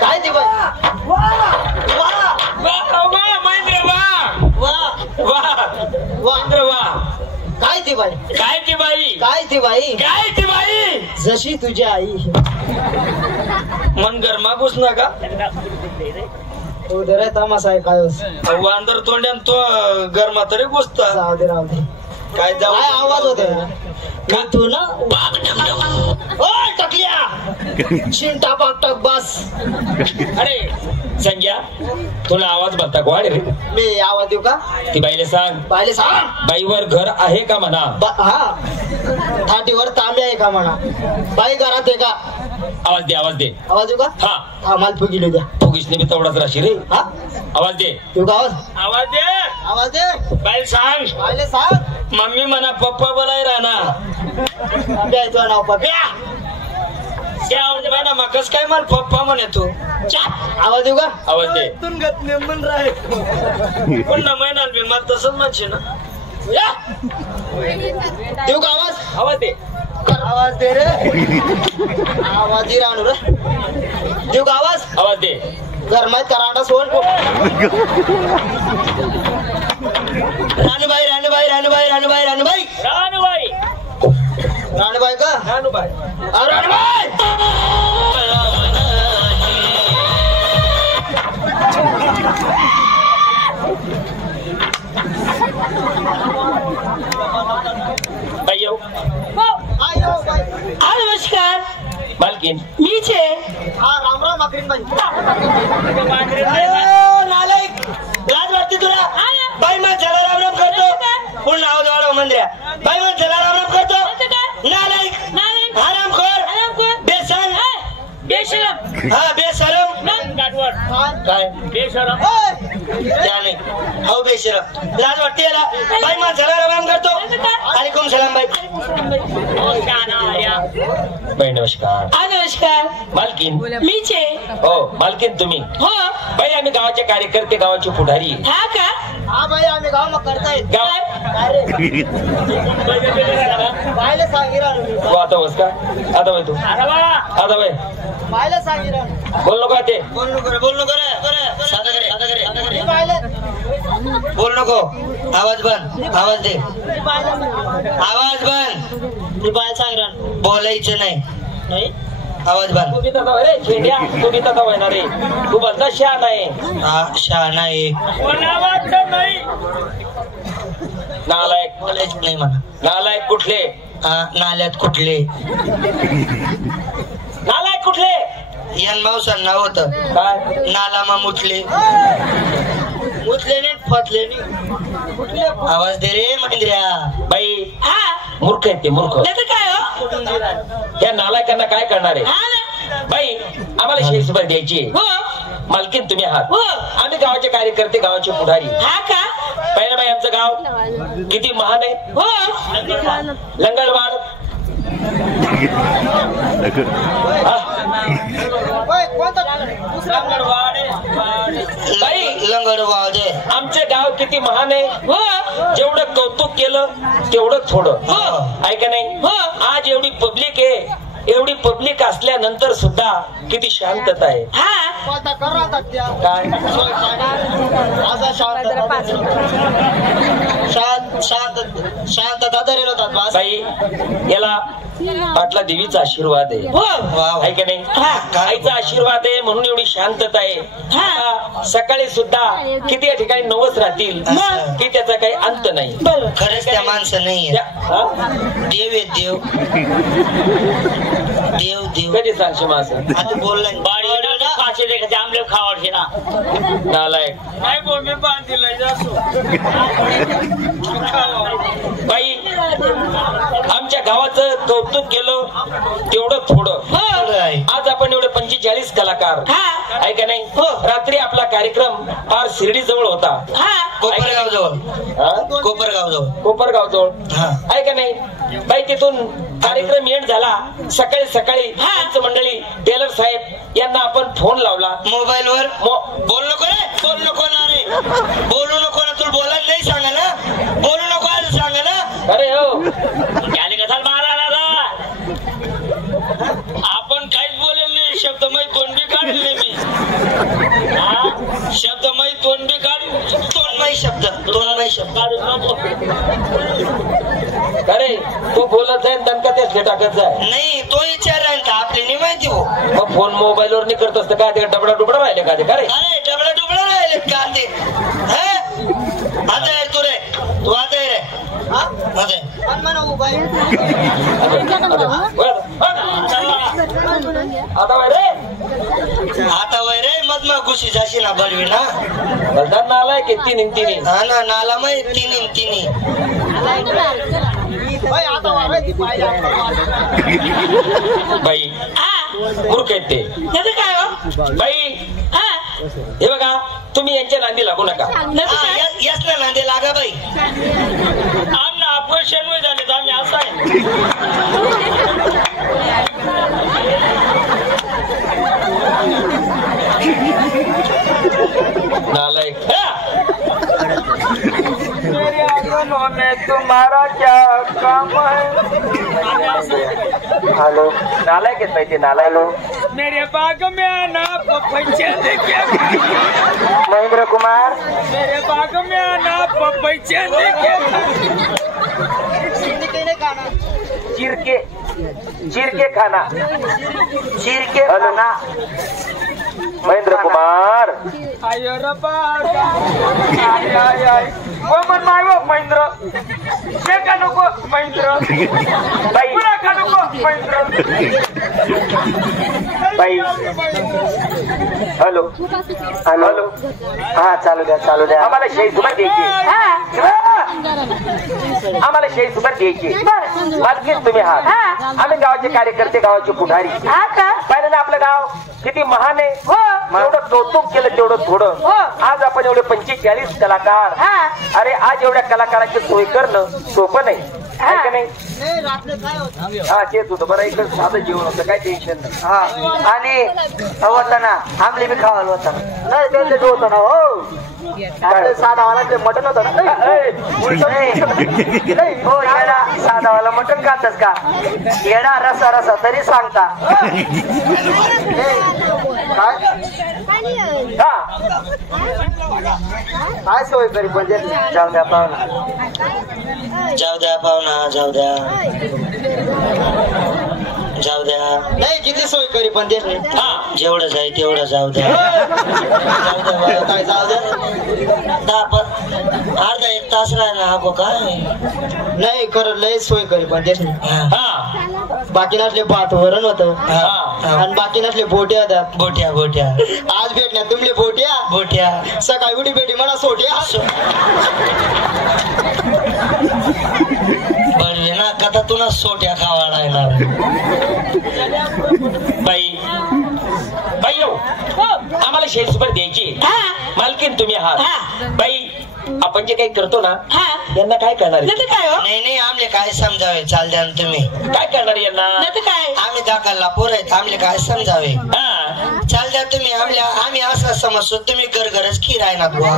काय ती बाई? महेंद्र वा. काय ती बाई? काय ती बाई? काय ती बाई? काय ती बाई? जशी तुझी आई. मन गरमा घुस नका. उदर तमासा आहे काय वांदर तोंड्यान तो गरमा तरी घुसता. जाऊ दे राहू दे. काय जाऊ काय आवाज होते का तू ना? टकल्या शिंटा पाकटक बस. अरे संजय तुला आवाज बघता वाढ रे. मी आवाज देऊ का? ती बाईले सांग. बाईले सांग. बाईवर घर आहे का म्हणा. हा थाटीवर तांबे आहे का म्हणा. बाई घरात आहे का? आवाज दे आवाज दे. आवाज देऊ का? हा मला फुगिले द्या. फुगिसने बी तेवढाच राशी रे. हा आवाज दे. देऊ का आवाज? आवाज दे. आवाज दे. बाई सांग. बाईले सांग. मम्मी म्हणा पप्पा बोलाय राहना. तांबे आहे तुझं नाव पप्या. त्या आवाज दे बाई ना मकस काय मला पप्पा म्हणे तू. आवाज देऊ का? आवाज दे. तुनगत नेमन राय. पुन्हा महिन्यात बी मला तसंच म्हणशे ना. देऊ का आवाज? आवाज दे. आवाज दे रे. आवाज दे रानू रे. देऊ का आवाज? आवाज दे. गरमात करांडा सोड. रानूबाई रानूबाई रानूबाई रानूबाई रानूबाई रानूबाई. रानूबाई का? रानूबाई. रानूबाई. बाई येऊ. नमस्कार मालकीन मीच आहे. हा राम राम अकरीन बाई. नालायक लाज वाटते तुला? बाई मग चला राम राम करतो. पूर्ण नाव देवाला मंदिर. बाई मग चला राम राम करतो. नालायक हरामखोर बेसन बेशरम. हा बेशरम. काय बेशरम. त्या नाही हो बेशरम. लाज वाटते याला. बाई मग चला राम राम करतो. वालेकुम सलाम बाई. बाई नमस्कार. नमस्कार मालकीन मीच आहे. हो मालकीन तुम्ही. हो बाई आम्ही गावाचे कार्यकर्ते गावाचे पुढारी. हा का? हा बाई आम्ही गाव मग करताय. गाव बायला सांगी राहू. तू आता बस का आता बाई तू आता बाई बायला सांगी राहू. बोल नको ते. बोल नको रे. बोल नको रे. साधा करे साधा करे साधा करे. बायला बोल नको. आवाज बंद. आवाज दे. आवाज बंद. तू बायला सांग राहू. बोलायचं नाही. आवाज बंद. तू बी तसा होय रे छेड्या. तू बी तसा होणार रे. तू बोलता शहाणा आहे. हा शहाणा आहे. नालायक. बोलायचं नाही म्हणा. नालायक कुठले. हा नाल्यात कुठले. नालायक कुठले. यान मावसानं नाव होतं. काय नालामा मुतले. मुतले नाही फतले नाही. आवाज दे रे महिंद्र्या. बाई हा मूर्ख आहेत ते मूर्ख. त्याचं काय हो? त्या नालायकांना काय करणार आहे. हा ना. बाई आम्हाला शेअर द्यायची आहे. हो मालकीन तुम्ही आहात. हो आम्ही गावाचे कार्यकर्ते गावाचे पुढारी. हा का? पहिलं बाई आमचं गाव किती महान आहे. हो लंगडवाड. बाई लंगडवाड. आमचे गाव किती महान आहे. हो जेवढं कौतुक केलं तेवढं थोडं. हो आहे का नाही. हो आज एवढी पब्लिक आहे. एवढी पब्लिक असल्यानंतर सुद्धा किती शांतता आहे. हा काय शांतता धरेल होतात बस. बाई याला पाटला देवीचा आशीर्वाद आहे. हो आहे का नाही. आईचा आशीर्वाद आहे म्हणून एवढी शांतता आहे. हा सकाळी सुद्धा किती या ठिकाणी नवस राहतील की त्याचा काही अंत नाही. खरंच त्या माणसं नाहीये. देव आहे देव. देव देव. कधी सांगशे माझं आता बोललाय. आमले खावाडशे ना. नालायक. नाही बोल मी बांधील बाई आमच्या गावाचं कौतुक केलं तेवढं थोडं. आज आपण एवढे 45 कलाकार आहे का नाही. रात्री आपला कार्यक्रम फार शिर्डी जवळ होता. कोपरगाव जवळ. कोपरगाव जवळ. कोपरगाव जवळ आहे का नाही. बाई तिथून कार्यक्रम एंड झाला. सकाळी सकाळी मंडळी टेलर साहेब यांना आपण फोन लावला मोबाईल वर. बोल नको रे. बोल नको ना रे. बोलू नको ना. तुला बोलायला नाही सांगा ना. बोलू नको आज सांगा ना. अरे हो त्याने कसा मारा आपण काहीच अरे तो बोलत आहे दणका तेच टाकत आहे. नाही तो विचार का आपली नाही माहिती हो. मग फोन मोबाईल वर नाही करत असतं का ते डबडा डुबडा राहिले का ते का रे? अरे डबडा डुबडा राहिले का ते? आता तू रे तू आता रे आता वय रे मग मग खुशी जाशी ना बडवी ना बलदार नाला आहे की तीन हा ना नाला मग तीन बाई मूर्ख आहेत ते काय बाई. हे बघा तुम्ही यांच्या नांदी लागू नका. याच ना नांदे लागा बाई. आमना ऑपरेशन झाले तर आम्ही असं आहे. नालायक. तुम्हारा क्या काम है? हॅलो नालायक आहेत माहिती नालायक. मेरे बाग में आना पपैचे लेके. महेंद्र कुमार मेरे बाग में आना पपैचे लेके. चिरके खाना महेंद्र कुमार. आयो रबा आय कोमन मायव महेंद्र शेका नको महेंद्र बाई पुरा खा नको महेंद्र. बाई. हॅलो हा चालू द्या. आम्हाला शेळी सुपार द्यायची. आम्हाला शेळी सुपार द्यायची. मालकीन तुम्ही आहात. आम्ही गावाचे कार्यकर्ते गावाचे पुढारी. पाहिलं ना आपलं गाव किती महान आहे. एवढं कौतुक केलं तेवढं थोडं. आज आपण एवढे 45 कलाकार. अरे आज एवढ्या कलाकाराची सोय करणं सोपं नाही का नाही. हा तेच होतं बरं. इकडे साधं जेवण होतं काय टेन्शन नाही. हा आणि होता ना आमले बी खावाल होता नाही त्यांचं होतं ना हो. साधावाला मटण होतं ना. हो येडा साधावाला मटण खातस का येडा रसा तरी सांगता. काय सोय करी पण जाऊ द्या नाही किती सोय करी पण देत नाही. जेवढं जाईल तेवढं जाऊ द्या. काय जाऊ द्या अर्धा एक तास राहिला हा काय नाही खरं लय सोय करी पण देत नाही. बाकी नसले भात वरण होत आणि बाकी नसले बोट्या होत्या बोट्या आज भेटण्या तुमले बोट्या सकाळी उडी भेटी मला सोट्या. बरं ना कथा तुला सोट्या खावा लागणार. बाई येऊ आम्हाला शेळी सुपार द्यायची. मालकीन तुम्ही आहात. बाई आपण जे काही करतो ना यांना काय करणार. नाही आमले काय समजावे चाल द्या तुम्ही काय करणार यांना. आम्ही दाखलला पोर आहेत आमले काय समजावे चाल द्या तुम्ही. आम्ही असं समजतो तुम्ही गरगरच की राहणार बुवा.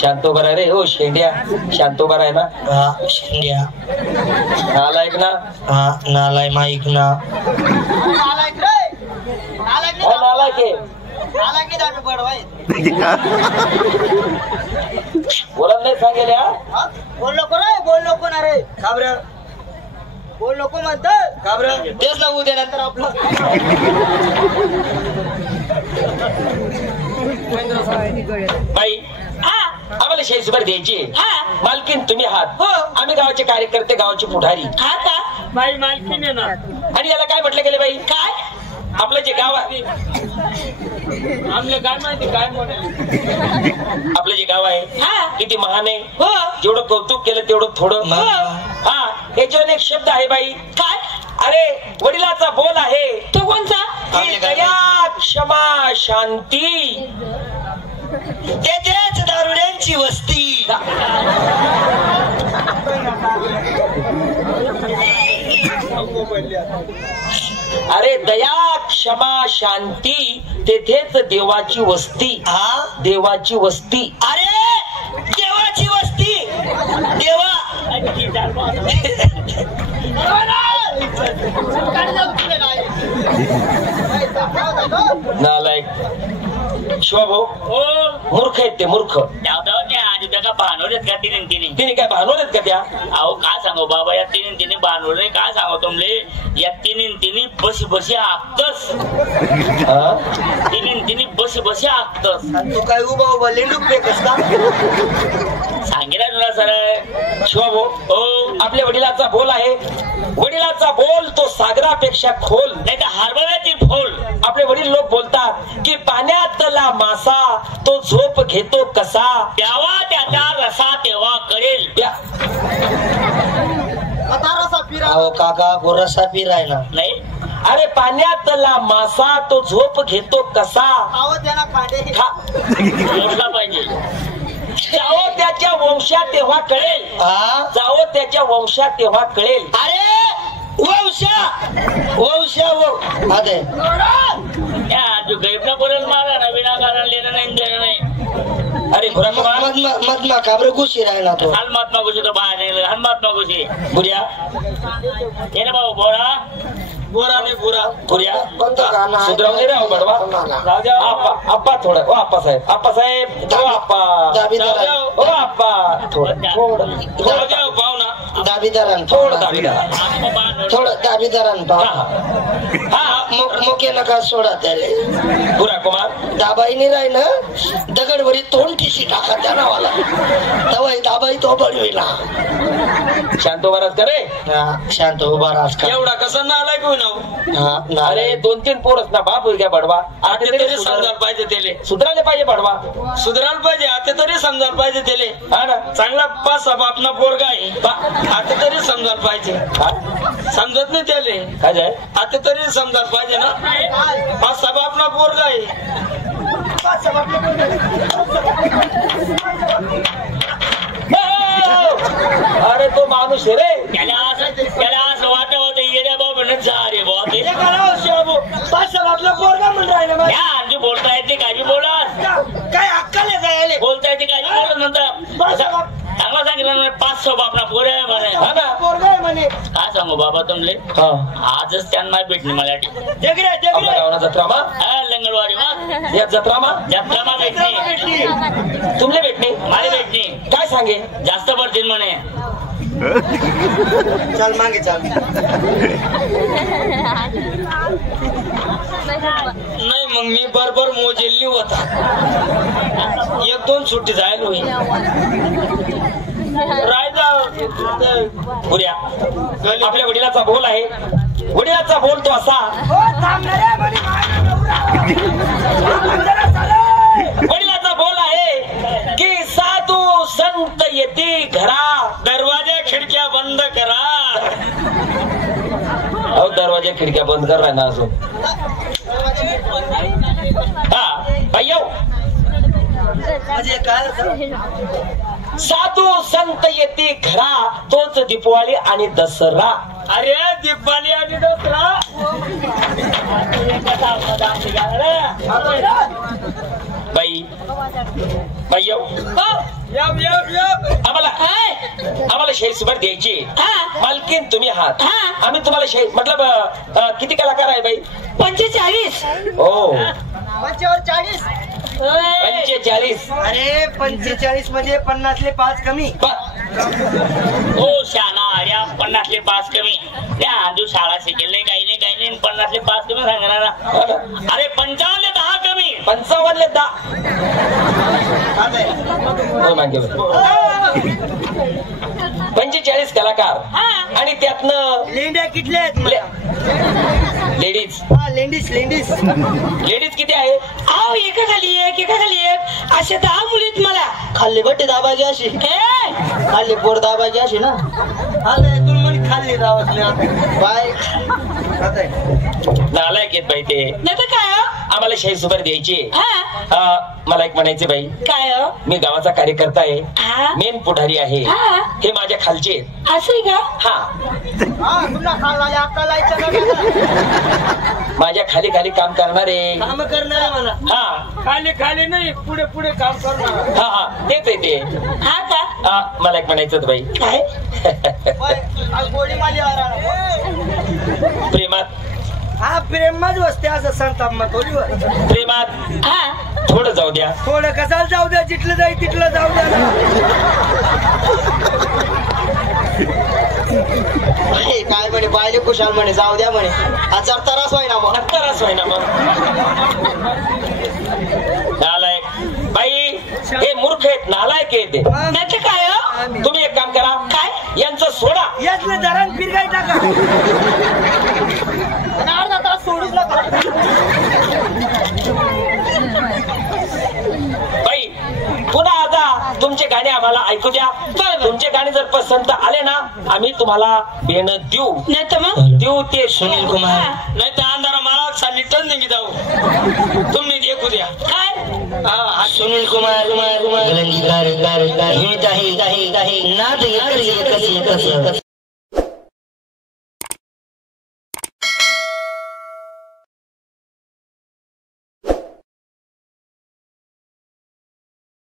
शांतो बरा रे हो शेंड्या शांतो बरा आहे ना. हा शेंड्या नालायक ना. हा नालाय माईक ना. नालायक आहे. बोला नाही सांगेल. बोल नको ना रे काबर बोल नको म्हणतात काबर तेच ना उद्या नंतर आपलं. बाई आम्हाला शेळी सुपार द्यायची. मालकीन तुम्ही आहात. आम्ही गावाचे कार्यकर्ते गावाचे पुढारी. बाई मालकीन आहे ना. आणि याला काय म्हटलं गेले बाई. काय आपलं जे गाव आहे आमले काय माहिती काय आपलं जे गाव आहे किती महान आहे. जेवढं कौतुक केलं तेवढं थोडं. याच्यावर एक शब्द आहे बाई. काय अरे वडिलाचा बोल आहे तो कोणता. दया क्षमा शांती तेच दारुड्यांची वस्ती. अरे दया क्षमा शांती तेथेच देवाची वस्ती. देवाची वस्ती. अरे देवाची वस्ती देवा. नालायक शिवाभाऊ मूर्ख आहेत ते मूर्ख. बांधवलेत का तिने तिने काय भांडवलेत का त्या? अहो काय सांगू बाबा या तिने बांधवले काय सांगू तुमले या तिने बशी बशी आखतस तिने बशी बशी आखतस तू काय उभा लेंडूक फेकस का? सांगितलं तुला सर शिवाभाऊ हो आपल्या वडिलाचा बोल आहे, वडिलाचा बोल तो सागरापेक्षा खोल. नाही तर हरभऱ्याची फोल. आपले वडील लोक बोलतात की पाण्यातला मासा तो झोप घेतो कसा, तेव्हा त्याचा रसा तेव्हा कळेल. अहो काका को रसा पिरायला नाही अरे पाण्यातला मासा तो झोप घेतो कसा, मोजला पाहिजे. जाओ त्याच्या वंशात तेव्हा कळेल, जाओ त्याच्या वंशात तेव्हा कळेल. अरे वंशा अरे तू गैबना बोलत मारा ना विनाकारण लेणं नाही देणं नाही. अरे मधमा काबर घुशी राहिला तो. हनुमात्मा घुशी तो बाहेर नाही हनुमात्मा घुशी बुऱ्या ये ना भाऊ बोरा बुरा नाही बुरा बुऱ्या कोणतं गाणं आहे? सुधरावले राव बडवा आप्पा आप्पा थोडं ओ आप्पा साहेब ओ आप्पा ओ आप्पा थोडं पाहुणा दाबीदारान थोडं दाबीदार थोडं दाबीदारान मोके नका सोडा त्याले. बुरा कुमार दाबाईने राहिलं दगडवरी तोंड टिशी टाका त्या नावाला तवाई दाबाई तो बनविला. शांत महाराज करे शांत उभा रास का एवढा कसा नालाय कोण अरे 2-3 पोरच ना बाप घ्या बडवा आता तरी समजायला पाहिजे त्याले सुधरायला पाहिजे बडवा सुधारायला पाहिजे आता तरी समजायला पाहिजे त्याले. हा ना चांगला पाच सभा आपला पोरगा आहे आता तरी समजायला पाहिजे. समजत नाही त्याले काय जाय आता तरी समजायला पाहिजे ना पाच सभा आपला पोरगा आहे. अरे तो माणूस आहे रे त्याला असं वाटत होतं येड्या बाबा जा रे आपला पोरगा म्हणून राहिला बाबा बोलता येते काही बोला काय अक्कल आहे बोलता येते काही बोलत म्हणतात चांगला सांगितलं 500 आपला पोर आहे म्हणे. हा ना पोरगा आहे म्हणे. काय सांगू बाबा तुमले आजच त्यांना भेटली मला आपल्या गावाला जत्रा मा लंगडवाडी मा या जत्रा मा जत्रा भेटली तुमले भेटणे मला भेटली काय सांगे जास्त पडतील म्हणे. चाल मागे चाल नाही मग मी बरोबर मोजेली होता 1-2 सुट्टी जायला होईल पुऱ्या आपल्या वडिलाचा बोल आहे, वडिलाचा बोल तो असा वडिलाचा बोल आहे की साधू संत येते घरा दरवाजा खिडक्या बंद करा. अहो दरवाजा खिडक्या बंद कर ना अजून भाई म्हणजे काय साधू संत येते घरा तोच दीपावली आणि दसरा. अरे दीपावली आणि दसरा बाई बाई आम्हाला शेअर सुबर द्यायची मालकीन तुम्ही आहात आम्ही तुम्हाला शेअर मतलब किती कलाकार आहे बाई 45 हो 45 45 अरे 45 मध्ये 50ले 5 कमी. हो शाना अड्या 50ले 5 कमी त्या आजू शाळा शिकेल नाही काही नाही 50ले 5 कमी सांगणार. अरे 55ले 10 कमी 55ले 10 मागे 45 कलाकार आणि त्यातनं लेंड्या किटले आहेत लेडीज किती आहे आव एका खाली एक असे 10 मुलीत मला खाल्ली बट्टे दाबागी अशी खाल्ली पोर दाबागी अशी ना तुला म्हणे खाल्ली दाबासली बाय नालायक आहेत बाई ते नाही काय आम्हाला शाही सुपर द्यायची मला एक म्हणायचे बाई काय मी गावाचा कार्यकर्ता आहे मेन पुढारी आहे हे माझ्या खालचे असं का हा माझ्या खाली खाली काम करणारे काम करणारे म्हणा हा खाली नाही पुढे काम करणार. हा तेच आहे ते हा का मला एक म्हणायचं बाई काय गोडी माली प्रेमात हा प्रेमच वसते असं सांगता मग प्रेमात थोडं जाऊ द्या. थोडं कसाला जाऊ द्या, जिथलं जाई तिथलं जाऊ द्या ना. काय म्हणे पाहिले कुशाल म्हणे जाऊ द्या म्हणे. आचार तरास व्हाय ना मग. त्रास होईना मग. नालायक बाई, हे मूर्ख आहेत, नालायक आहेत ते. नाही काय हो? तुम्ही एक काम करा, काय? यांचं सोडा. यातलं जरान फिरगाय टाका. सोडूच नका. बाई पुन्हा आता तुमचे गाणे आम्हाला ऐकू द्या. तुमचे गाणे जर पसंत आले ना, आम्ही तुम्हाला बेणं देऊ. नाही तर मग देऊ ते सुनील कुमार. नाही तर अंधारा मला चालली टन नाही जाऊ. तुम्ही देखू द्या. काय सुनील कुमार कुमार कुमार